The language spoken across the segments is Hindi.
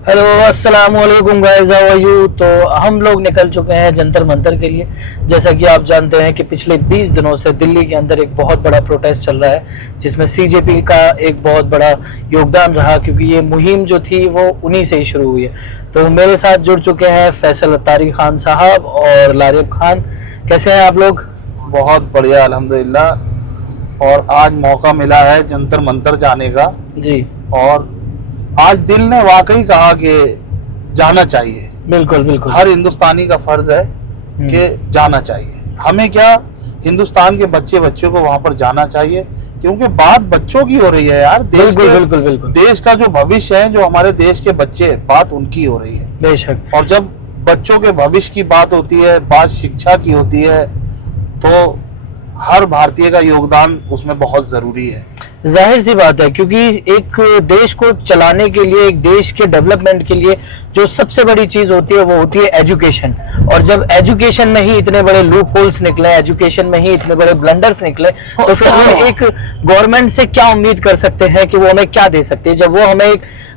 हेलो, अस्सलाम वालेकुम गाइस, हाउ आर यू। तो हम लोग निकल चुके हैं जंतर मंतर के लिए। जैसा कि आप जानते हैं कि पिछले 20 दिनों से दिल्ली के अंदर एक बहुत बड़ा प्रोटेस्ट चल रहा है, जिसमें सीजेपी का एक बहुत बड़ा योगदान रहा, क्योंकि ये मुहिम जो थी वो उन्हीं से ही शुरू हुई है। तो मेरे साथ जुड़ चुके हैं फैसल अत्तारी खान साहब और लारिब खान। कैसे हैं आप लोग? बहुत बढ़िया अल्हम्दुलिल्लाह। और आज मौका मिला है जंतर मंतर जाने का। जी, और आज दिल ने वाकई कहा कि जाना चाहिए। बिल्कुल बिल्कुल। हर हिंदुस्तानी का फर्ज है कि जाना चाहिए। हमें क्या, हिंदुस्तान के बच्चों को वहां पर जाना चाहिए, क्योंकि बात बच्चों की हो रही है यार। बिल्कुल बिल्कुल। देश का जो भविष्य है, जो हमारे देश के बच्चे, बात उनकी हो रही है। बेशक। और जब बच्चों के भविष्य की बात होती है, बात शिक्षा की होती है, तो हर भारतीय का योगदान उसमें बहुत जरूरी है। जाहिर सी बात है, क्योंकि एक देश को चलाने के लिए, एक देश के डेवलपमेंट के लिए जो सबसे बड़ी चीज होती है वो होती है एजुकेशन। और जब एजुकेशन में ही इतने बड़े लूप होल्स निकले, एजुकेशन में ही इतने बड़े ब्लंडर्स निकले, तो फिर वो एक गवर्नमेंट से क्या उम्मीद कर सकते हैं कि वो हमें क्या दे सकती है, जब वो हमें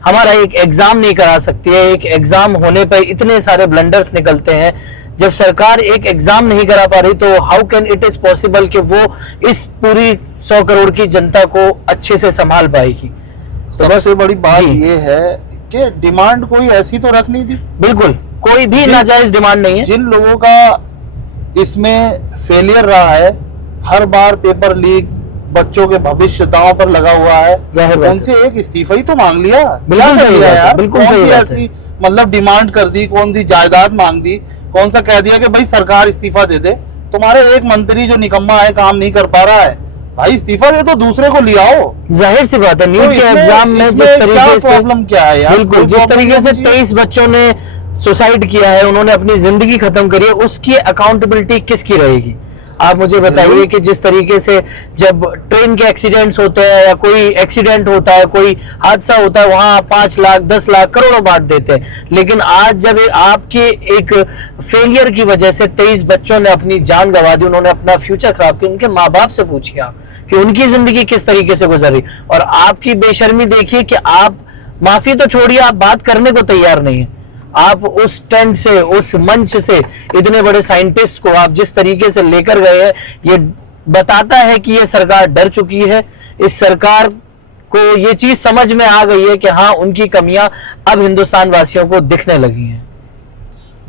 हमारा एक एग्जाम नहीं करा सकती है। एक एग्जाम होने पर इतने सारे ब्लंडर्स निकलते हैं। जब सरकार एक एग्जाम नहीं करा पा रही, तो how can it is possible कि वो इस पूरी 100 करोड़ की जनता को अच्छे से संभाल पाएगी। सबसे बड़ी बात ये है कि डिमांड कोई ऐसी तो रख नहीं दी। बिल्कुल, कोई भी नाजायज डिमांड नहीं है। जिन लोगों का इसमें फेलियर रहा है, हर बार पेपर लीक, बच्चों के भविष्य दांव पर लगा हुआ है, उनसे एक इस्तीफा ही तो मांग लिया। बिल्कुल सही यार, बिल्कुल सही ऐसी मतलब डिमांड कर दी, कौन सी जायदाद मांग दी, कौन सा कह दिया कि भाई सरकार इस्तीफा दे दे। तुम्हारे एक मंत्री जो निकम्मा है, काम नहीं कर पा रहा है, भाई इस्तीफा दे तो दूसरे को ले आओ। जाहिर सी बात है, नीट के एग्जाम में जिस तरीके से प्रॉब्लम क्या है यार, बिल्कुल जिस तरीके से 23 बच्चों ने सुसाइड किया है, उन्होंने अपनी जिंदगी खत्म करी है, उसकी अकाउंटेबिलिटी किसकी रहेगी? आप मुझे बताइए कि जिस तरीके से जब ट्रेन के एक्सीडेंट्स होते हैं या कोई एक्सीडेंट होता है, कोई हादसा होता है, वहां 5 लाख 10 लाख करोड़ों बांट देते हैं। लेकिन आज जब आपके एक फेलियर की वजह से 23 बच्चों ने अपनी जान गंवा दी, उन्होंने अपना फ्यूचर खराब किया, उनके माँ बाप से पूछिए आप कि उनकी जिंदगी किस तरीके से गुजरी। और आपकी बेशर्मी देखिए कि आप माफी तो छोड़िए, आप बात करने को तैयार नहीं है। आप उस टेंट से, उस मंच से इतने बड़े साइंटिस्ट को आप जिस तरीके से लेकर गए हैं, ये बताता है कि ये सरकार डर चुकी है। इस सरकार को ये चीज समझ में आ गई है कि हाँ, उनकी कमियां अब हिंदुस्तान वासियों को दिखने लगी हैं।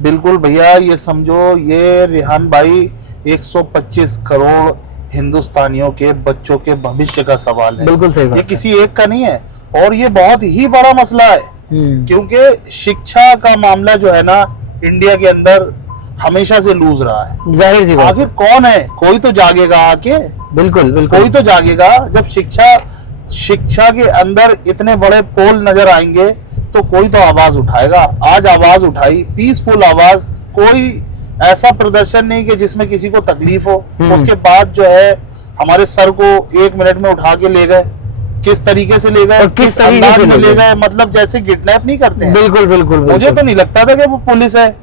बिल्कुल भैया, ये समझो, ये रेहान भाई 125 करोड़ हिंदुस्तानियों के बच्चों के भविष्य का सवाल है। बिल्कुल सही बात, ये किसी एक का नहीं है। और ये बहुत ही बड़ा मसला है, क्योंकि शिक्षा का मामला जो है ना, इंडिया के अंदर हमेशा से लूज रहा है। जाहिर सी बात। आखिर कौन है? कोई तो जागेगा आके। बिल्कुल बिल्कुल, कोई तो जागेगा। जब शिक्षा के अंदर इतने बड़े पोल नजर आएंगे, तो कोई तो आवाज उठाएगा। आज आवाज उठाई, पीसफुल आवाज, कोई ऐसा प्रदर्शन नहीं कि जिसमें किसी को तकलीफ हो। उसके बाद जो है, हमारे सर को 1 मिनट में उठा के ले गए। किस तरीके से ले गए, किस अंदाज में ले गए, मतलब जैसे किडनैप नहीं करते हैं। बिल्कुल बिल्कुल। मुझे तो नहीं लगता था कि वो पुलिस है।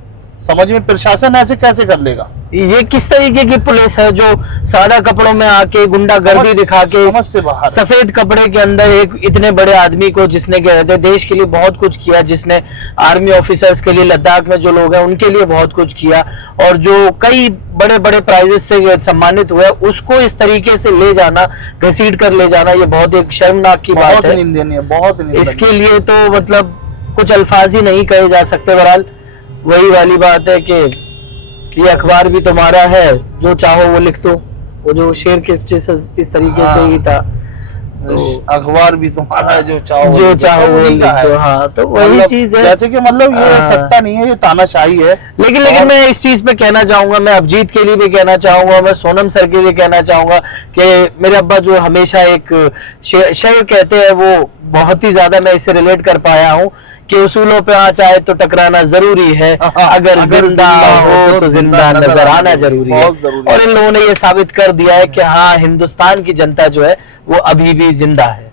समझ में, प्रशासन ऐसे कैसे कर लेगा? ये किस तरीके की पुलिस है जो सादा कपड़ों में आके गुंडागर्दी दिखा के, समझ से बाहर, सफेद कपड़े के अंदर एक इतने बड़े आदमी को, जिसने देश के लिए बहुत कुछ किया, जिसने आर्मी ऑफिसर्स के लिए, लद्दाख में जो लोग हैं उनके लिए बहुत कुछ किया, और जो कई बड़े बड़े प्राइजेस से सम्मानित हुआ, उसको इस तरीके से ले जाना, घसीट कर ले जाना, ये बहुत एक शर्मनाक की बात है। बहुत इसके लिए तो मतलब कुछ अल्फाज ही नहीं कहे जा सकते। बहरहाल वही वाली बात है कि ये अखबार भी तुम्हारा है, जो चाहो वो लिख दो। वो जो शेर के इस तरीके से ही था, तो अखबार भी तुम्हारा है, जो चाहो वो लिख दो। हाँ, तो वही चीज है। जैसे कि मतलब ये सत्ता नहीं है, ये तानाशाही है। लेकिन मैं इस चीज पे कहना चाहूंगा, मैं अभिजीत के लिए भी कहना चाहूंगा, मैं सोनम सर के लिए कहना चाहूंगा कि मेरे अब्बा जो हमेशा एक शेर कहते हैं, वो बहुत ही ज्यादा मैं इससे रिलेट कर पाया हूँ कि उसूलों पे आँच आए तो टकराना जरूरी है, अगर जिंदा हो तो जिंदा नजर आना जरूरी है। और इन लोगों ने ये साबित कर दिया है कि हाँ, हिंदुस्तान की जनता जो है वो अभी भी जिंदा है।